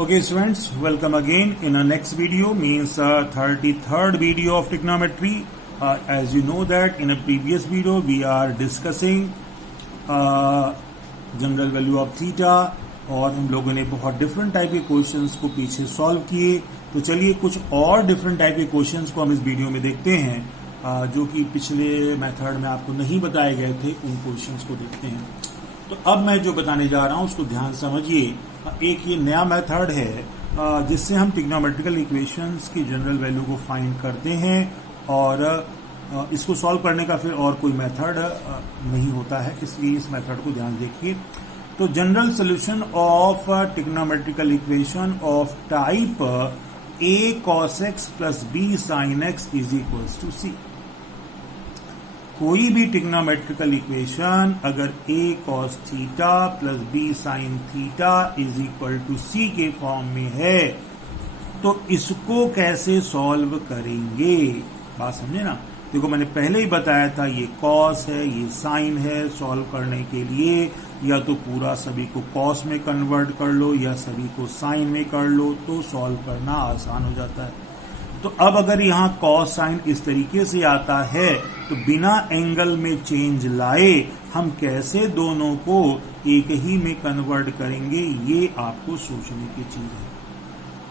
Okay students, welcome again in our next video, means 33rd video of trigonometry. As you know that in a previous video we are discussing general value of theta और हम लोगों ने बहुत different type के questions को पीछे solve किए। तो चलिए कुछ और डिफरेंट टाइप के क्वेश्चंस को हम इस वीडियो में देखते हैं जो कि पिछले मेथड में आपको नहीं बताए गए थे, उन क्वेश्चंस को देखते हैं। तो अब मैं जो बताने जा रहा हूं उसको ध्यान समझिए। एक ये नया मेथड है जिससे हम ट्रिग्नोमेट्रिकल इक्वेशंस की जनरल वैल्यू को फाइंड करते हैं और इसको सॉल्व करने का फिर और कोई मेथड नहीं होता है, इसलिए इस मेथड को ध्यान देखिए। तो general solution of trigonometrical equation of type a cos x plus b sin x is equals to c। कोई भी ट्रिग्नोमेट्रिकल इक्वेशन अगर a cos theta plus b sin theta is equal to c के form में है तो इसको कैसे solve करेंगे, बात समझे ना। देखो मैंने पहले ही बताया था ये cos है, ये sin है। सॉल्व करने के लिए या तो पूरा सभी को cos में कन्वर्ट कर लो या सभी को sin में कर लो, तो सॉल्व करना आसान हो जाता है। तो अब अगर यहाँ cos sin इस तरीके से आता है तो बिना एंगल में चेंज लाए हम कैसे दोनों को एक ही में कन्वर्ट करेंगे, ये आपको सोचने की चीज है।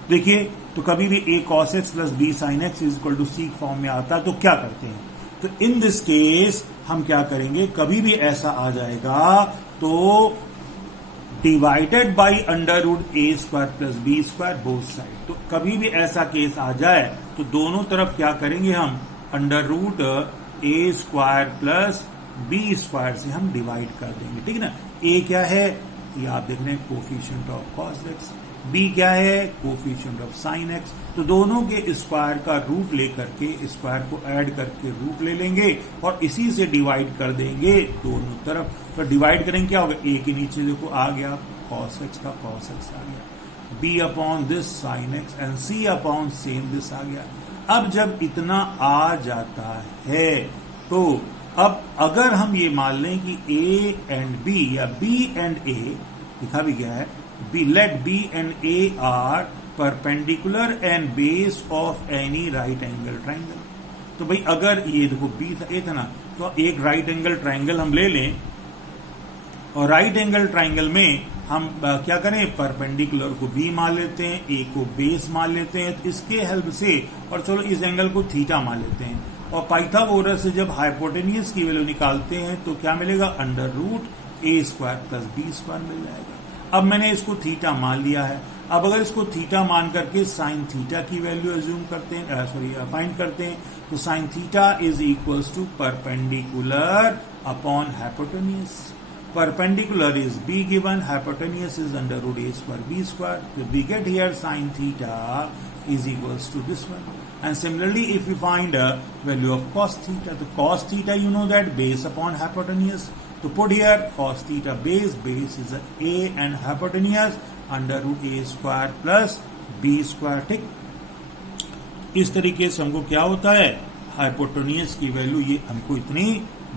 देखिए तो कभी भी a cos x plus b sin x is equal to c form में आता है तो क्या करते हैं, तो इन दिस केस हम क्या करेंगे, कभी भी ऐसा आ जाएगा तो divided by under root A square plus b square both side. तो कभी भी ऐसा केस आ जाए तो दोनों तरफ क्या करेंगे, हम अंडर रूट ए स्क्वायर प्लस बी स्क्वायर से हम डिवाइड कर देंगे, ठीक है ना। ए क्या है, ये आप देख रहे हैं coefficient of cos x, b क्या है कोफिशिएंट ऑफ साइन एक्स। तो दोनों के स्क्वायर का रूट लेकर के स्क्वायर को ऐड करके रूट ले लेंगे और इसी से डिवाइड कर देंगे दोनों तरफ। तो डिवाइड करेंगे क्या होगा, ए के नीचे देखो आ गया कॉस एक्स का कॉस एक्स आ गया, B upon this sine x and C upon same this आ गया। अब जब इतना आ जाता है तो अब अगर हम ये मान लें कि ए एंड बी या बी एंड ए लिखा भी गया है, B let B and A are perpendicular and base of any right angle triangle। तो भाई अगर ये देखो B था A था ना, तो एक राइट एंगल ट्राइंगल हम ले लें और राइट एंगल ट्राइंगल में हम क्या करें, परपेंडिकुलर को B मान लेते हैं, A को बेस मान लेते हैं, तो इसके हेल्प से और चलो इस एंगल को थीटा मान लेते हैं और पाइथागोरस से जब हाइपोटेन्यूज की वैल्यू निकालते हैं तो क्या मिलेगा, अंडर रूट ए स्क्वायर प्लस बी स्क्वायर मिल जाएगा। अब मैंने इसको थीटा मान लिया है। अब अगर इसको थीटा मान करके साइन थीटा की वैल्यू एज्यूम करते हैं, फाइंड करते हैं, तो sine theta is equals to perpendicular upon hypotenuse. Perpendicular is B given, hypotenuse is under root A square B square. तो we get here sine theta is equals to this one. And similarly, if we find a value of cos theta, the cos theta you know that base upon hypotenuse. To put here cos theta base is a and hypotenuse under root a square plus b square, ठीक। इस तरीके से हमको क्या होता है, hypotenuse की value ये हमको इतनी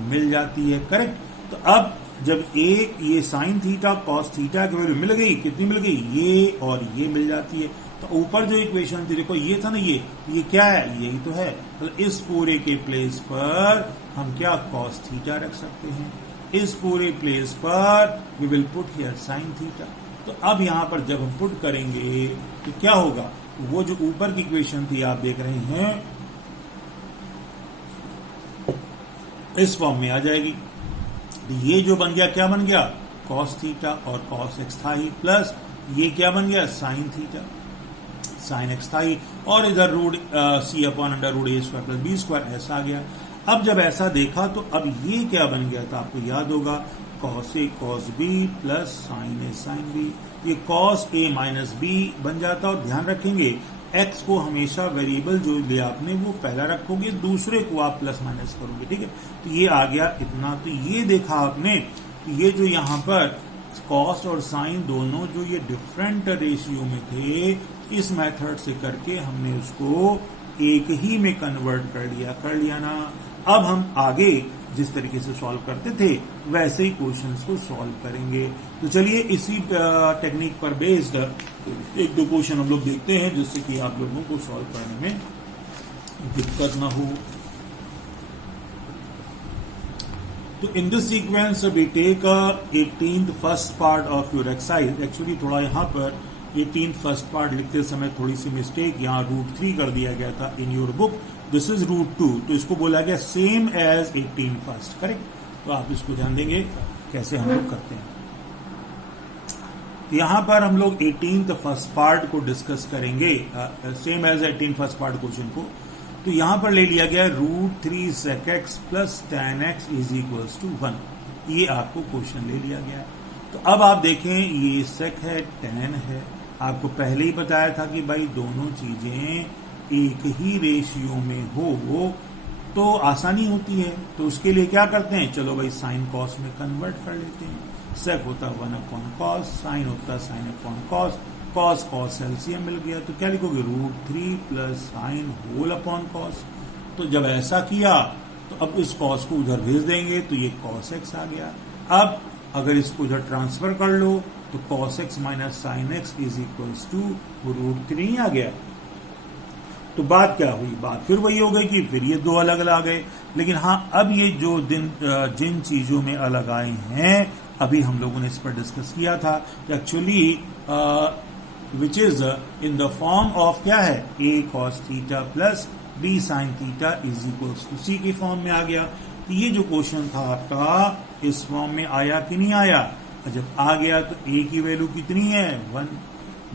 मिल जाती है, करेक्ट। तो अब जब ये साइन थीटा कॉस थीटा की वैल्यू मिल गई, कितनी मिल गई, ये और ये मिल जाती है। तो ऊपर जो इक्वेशन थी देखो ये था ना, ये क्या है, यही तो है। तो इस पूरे के प्लेस पर हम क्या कॉस थीटा रख सकते हैं, इस पूरे प्लेस पर we will put here sine theta. तो अब यहां पर जब हम पुट करेंगे तो क्या होगा, वो जो ऊपर की इक्वेशन थी आप देख रहे हैं इस फॉर्म में आ जाएगी। ये जो बन गया क्या बन गया, कॉस थीटा और कॉस एक्स था ही, प्लस ये क्या बन गया साइन थीटा साइन एक्स था ही, और इधर रूट सी अपॉन अंडर रूट ए स्क्वायर प्लस बी स्क्वायर ऐसा आ गया। अब जब ऐसा देखा तो अब ये क्या बन गया था, आपको याद होगा cos A cos B plus sign A sine B. ये कॉस ए माइनस बी बन जाता, और ध्यान रखेंगे एक्स को हमेशा वेरिएबल जो लिया आपने वो पहला रखोगे, दूसरे को आप प्लस माइनस करोगे, ठीक है। तो ये आ गया इतना। तो ये देखा आपने, ये जो यहाँ पर कॉस और साइन दोनों जो ये डिफरेंट रेशियो में थे, इस मेथड से करके हमने उसको एक ही में कन्वर्ट कर लिया ना। अब हम आगे जिस तरीके से सॉल्व करते थे वैसे ही क्वेश्चंस को सॉल्व करेंगे। तो चलिए इसी टेक्निक पर बेस्ड एक दो क्वेश्चन हम लोग देखते हैं जिससे कि आप लोगों को सॉल्व करने में दिक्कत ना हो। तो in this sequence we take 18th first part of your exercise. Actually थोड़ा यहाँ पर 18th फर्स्ट पार्ट लिखते समय थोड़ी सी मिस्टेक, यहाँ √3 कर दिया गया था in your book, this is √2, तो इसको बोला गया सेम एज 18 फर्स्ट, करेक्ट। तो आप इसको ध्यान देंगे कैसे हम लोग करते हैं। यहां पर हम लोग 18th फर्स्ट पार्ट को डिस्कस करेंगे, same as 18 first part question को। तो यहां पर ले लिया गया √3 sec x plus tan x is equals to 1, ये आपको क्वेश्चन ले लिया गया। तो अब आप देखें ये sec है, tan है, आपको पहले ही बताया था कि भाई दोनों चीजें एक ही रेशियो में हो तो आसानी होती है। तो उसके लिए क्या करते हैं, चलो भाई साइन कॉस में कन्वर्ट कर लेते हैं। सेक होता 1/cos, साइन होता sin/cos, कॉस कॉस एलसीएम मिल गया। तो क्या लिखोगे √3 plus sine whole upon cos. तो जब ऐसा किया तो अब इस कॉस को उधर भेज देंगे तो ये cos x आ गया। अब अगर इसको उधर ट्रांसफर कर लो तो cos x minus sine x is equals to √3 आ गया। तो बात क्या हुई, बात फिर वही हो गई कि फिर ये दो अलग अलग आ गए। लेकिन हाँ, अब ये जो जिन चीजों में अलग आए हैं अभी हम लोगों ने इस पर डिस्कस किया था, actually which is in the form of क्या है, a cos theta plus b sin theta is equals to c के फॉर्म में आ गया। तो ये जो क्वेश्चन था आपका इस फॉर्म में आया कि नहीं आया, और जब आ गया तो a की वैल्यू कितनी है 1,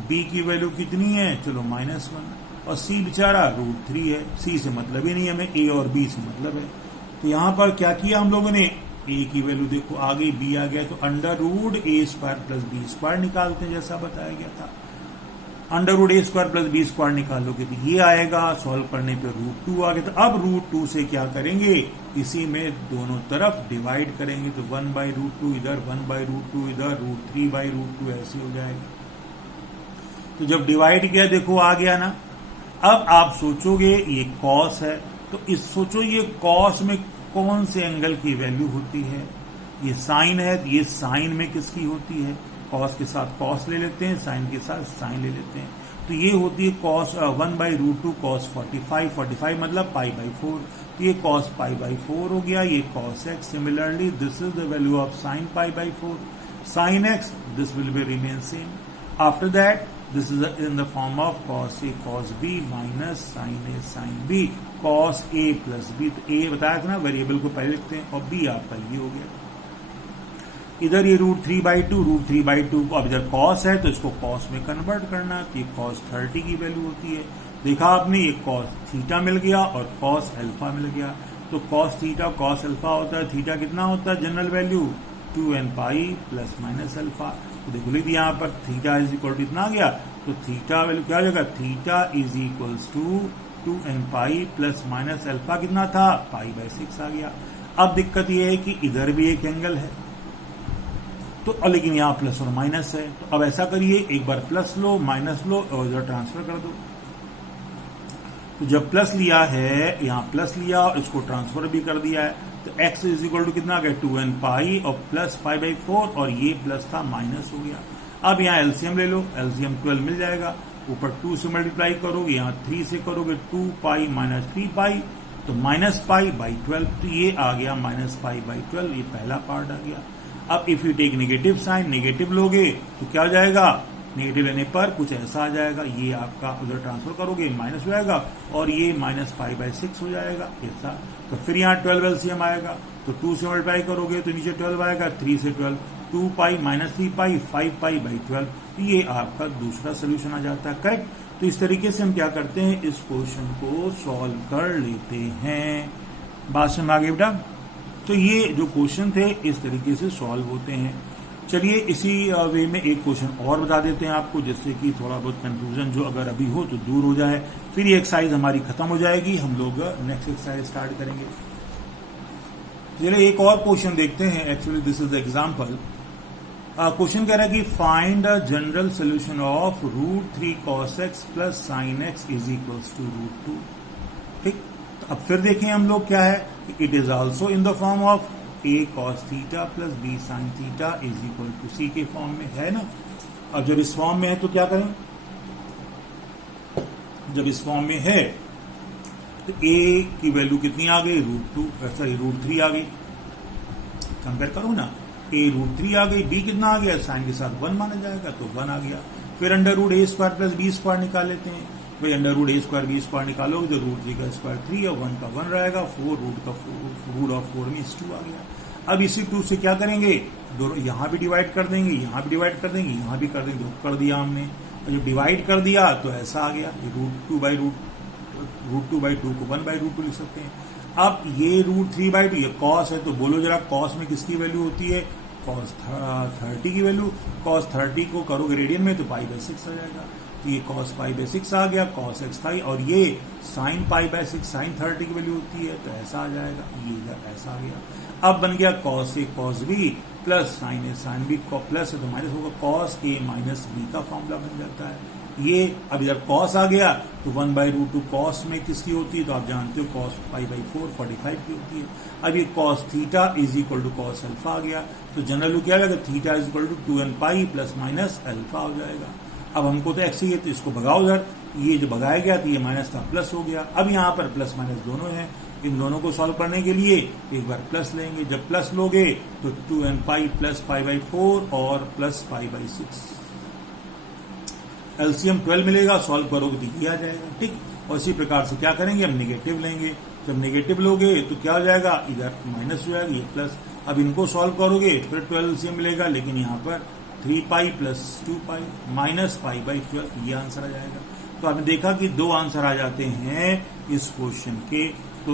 b की वैल्यू कितनी है, चलो -1, और c बेचारा √3 है। c से मतलब ही नहीं, हमें a और b से मतलब है। तो यहां पर क्या किया हम लोगों ने, a की वैल्यू देखो आ गई, b आ गया, तो √a² प्लस b² निकालते हैं जैसा बताया गया था। √a² प्लस b² निकालोगे तो ये आएगा, सॉल्व करने पे √2 आ गया। तो अब √2 से क्या करेंगे, इसी में दोनों तरफ डिवाइड करेंगे। तो 1/√2 इधर, 1/√2 इधर, √3/√2 ऐसे हो जाएगा। तो जब डिवाइड किया देखो आ गया ना। अब आप सोचोगे ये कॉस है, तो इस सोचो ये कॉस में कौन से एंगल की वैल्यू होती है, ये साइन है, ये साइन में किसकी होती है, कॉस के साथ कॉस ले लेते हैं, साइन के साथ साइन ले लेते हैं। तो ये होती है कॉस 1/√2 cos 45 मतलब π/4। तो ये cos π/4 हो गया, ये cos x। Similarly this is the value of sine π/4, sine x this will be remain same. After that this is in the form of cos a cos b minus sine a sin b cos a plus b। तो a बताया था ना, variable को पहले लिखते हैं, और b आपका ये हो गया। इधर ये √3/2 को अब इधर cos है तो इसको cos में कन्वर्ट करना, तो ये cos 30 की वैल्यू होती है। देखा आपने, ये cos थीटा मिल गया और cos अल्फा मिल गया। तो cos थीटा cos अल्फा होता है, थीटा कितना होता है general value 2nπ plus minus alpha. तो देखो लीजिए यहाँ पर थीटा इज इक्वल टू इतना आ गया, तो थीटा वैल्यू क्या हो जाएगा, theta is equals to 2nπ plus minus alpha कितना था π/6 आ गया। अब दिक्कत यह है कि इधर भी एक एंगल है तो, लेकिन यहाँ प्लस और माइनस है। तो अब ऐसा करिए, एक बार प्लस लो माइनस लो और इधर ट्रांसफर कर दो। तो जब प्लस लिया है, यहाँ प्लस लिया और इसको ट्रांसफर भी कर दिया है, तो x इज इक्वल टू कितना आ गया 2nπ और प्लस π/4, और ये प्लस था माइनस हो गया। अब यहाँ एलसीएम ले लो, एलसीएम 12 मिल जाएगा। ऊपर 2 से मल्टीप्लाई करोगे, यहाँ 3 से करोगे 2π माइनस 3π, तो -π/12। तो ये आ गया -π/12, ये पहला पार्ट आ गया। अब if you take negative sine, negative लोगे तो क्या हो जाएगा, नेगेटिव लेने पर कुछ ऐसा आ जाएगा, ये आपका उधर ट्रांसफर करोगे माइनस हो जाएगा, और ये -π/6 हो जाएगा ऐसा। तो फिर यहाँ 12 एलसीएम आएगा, तो 2 से मल्टीप्लाई करोगे तो नीचे 12 आएगा, 3 से 12, 2π माइनस 3π 5π/12। ये आपका दूसरा सोल्यूशन आ जाता है, करेक्ट। तो इस तरीके से हम क्या करते हैं, इस क्वेश्चन को सॉल्व कर लेते हैं। बात समझ आ गई बेटा। तो ये जो क्वेश्चन थे इस तरीके से सॉल्व होते हैं। चलिए इसी वे में एक क्वेश्चन और बता देते हैं आपको, जिससे कि थोड़ा बहुत कंफ्यूजन जो अगर अभी हो तो दूर हो जाए। फिर ये एक्सरसाइज हमारी खत्म हो जाएगी, हम लोग नेक्स्ट एक्सरसाइज स्टार्ट करेंगे। चलिए एक और क्वेश्चन देखते हैं। Actually this is the example. Question कह रहा है कि find the general solution of √3 cos x plus sine x is equals to √2। ठीक, तो अब फिर देखें हम लोग क्या है, it is also in the form of a cos theta plus b sin theta is equal to c के फॉर्म में है ना। अब जब इस फॉर्म में है तो क्या करें, जब इस फॉर्म में है तो a की वैल्यू कितनी आ गई, √3 आ गई। कंपेयर करो ना, a √3 आ गई, b कितना आ गया, साइन के साथ 1 माना जाएगा तो 1 आ गया। फिर √a² प्लस b² निकाल लेते हैं भाई, √a² b² निकालोगे तो √3 का स्क्वायर 3 और 1 का 1 रहेगा, 4 √4 में 2 आ गया। अब इसी 2 से क्या करेंगे, दोनों यहां भी डिवाइड कर देंगे, यहां भी डिवाइड कर देंगे, यहां भी कर देंगे, तो कर दिया हमने। और जब डिवाइड कर दिया तो ऐसा आ गया, √2 बाई 2 को 1 बाई √2 लिख सकते हैं। अब ये √3/2 ये कॉस है, तो बोलो जरा कॉस में किसकी वैल्यू होती है, कॉस 30 की वैल्यू। कॉस 30 को करोगे रेडियन में तो π/6 आ जाएगा, तो ये cos π/6 आ गया, cos x था, और ये sin π/6 sin 30 की वैल्यू होती है तो ऐसा आ जाएगा, ये ऐसा आ गया। अब बन गया cos a cos b plus sin a sin b, plus है तो माइनस होगा, cos a माइनस b का फॉर्मूला बन जाता है ये। अब इधर cos आ गया तो 1 बाई √2 cos में किसकी होती है, तो आप जानते हो cos π/4 45 की होती है। अब ये cos theta is equal to cos alpha आ गया, तो जनरल क्या आएगा, theta is equal to 2nπ plus minus alpha हो जाएगा। अब हमको तो x चाहिए तो इसको भगाओ उधर, ये जो भगाया गया तो ये माइनस था प्लस हो गया। अब यहाँ पर प्लस माइनस दोनों हैं, इन दोनों को सॉल्व करने के लिए एक बार प्लस लेंगे, जब प्लस लोगे तो 2nπ प्लस π/4 और प्लस π/6, एलसीएम 12 मिलेगा, सॉल्व करोगे तो ये आ जाएगा, ठीक। और इसी प्रकार से क्या करेंगे, हम नेगेटिव लेंगे, जब नेगेटिव लोगे तो क्या हो जाएगा, इधर माइनस हो जाएगा, ये प्लस। अब इनको सॉल्व करोगे फिर 12 एलसीएम मिलेगा, लेकिन यहाँ पर 3π प्लस 2π माइनस π/12 ये आंसर आ जाएगा। तो आपने देखा कि 2 आंसर आ जाते हैं इस क्वेश्चन के। तो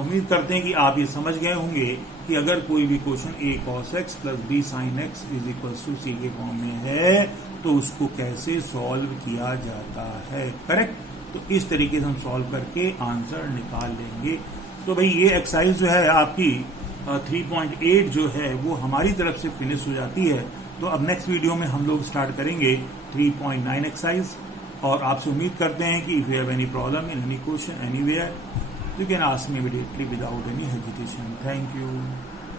उम्मीद करते हैं कि आप ये समझ गए होंगे कि अगर कोई भी question a cos x plus b sin x is equal to c के फॉर्म में है तो उसको कैसे सॉल्व किया जाता है, करेक्ट। तो इस तरीके से हम सॉल्व करके आंसर निकाल लेंगे। तो भाई ये एक्सरसाइज जो है आपकी 3.8 जो है वो हमारी तरफ से फिनिश हो जाती है। तो अब नेक्स्ट वीडियो में हम लोग स्टार्ट करेंगे 3.9 एक्सरसाइज, और आपसे उम्मीद करते हैं कि if you have any problem in any question anywhere you can ask me immediately without any hesitation. Thank you.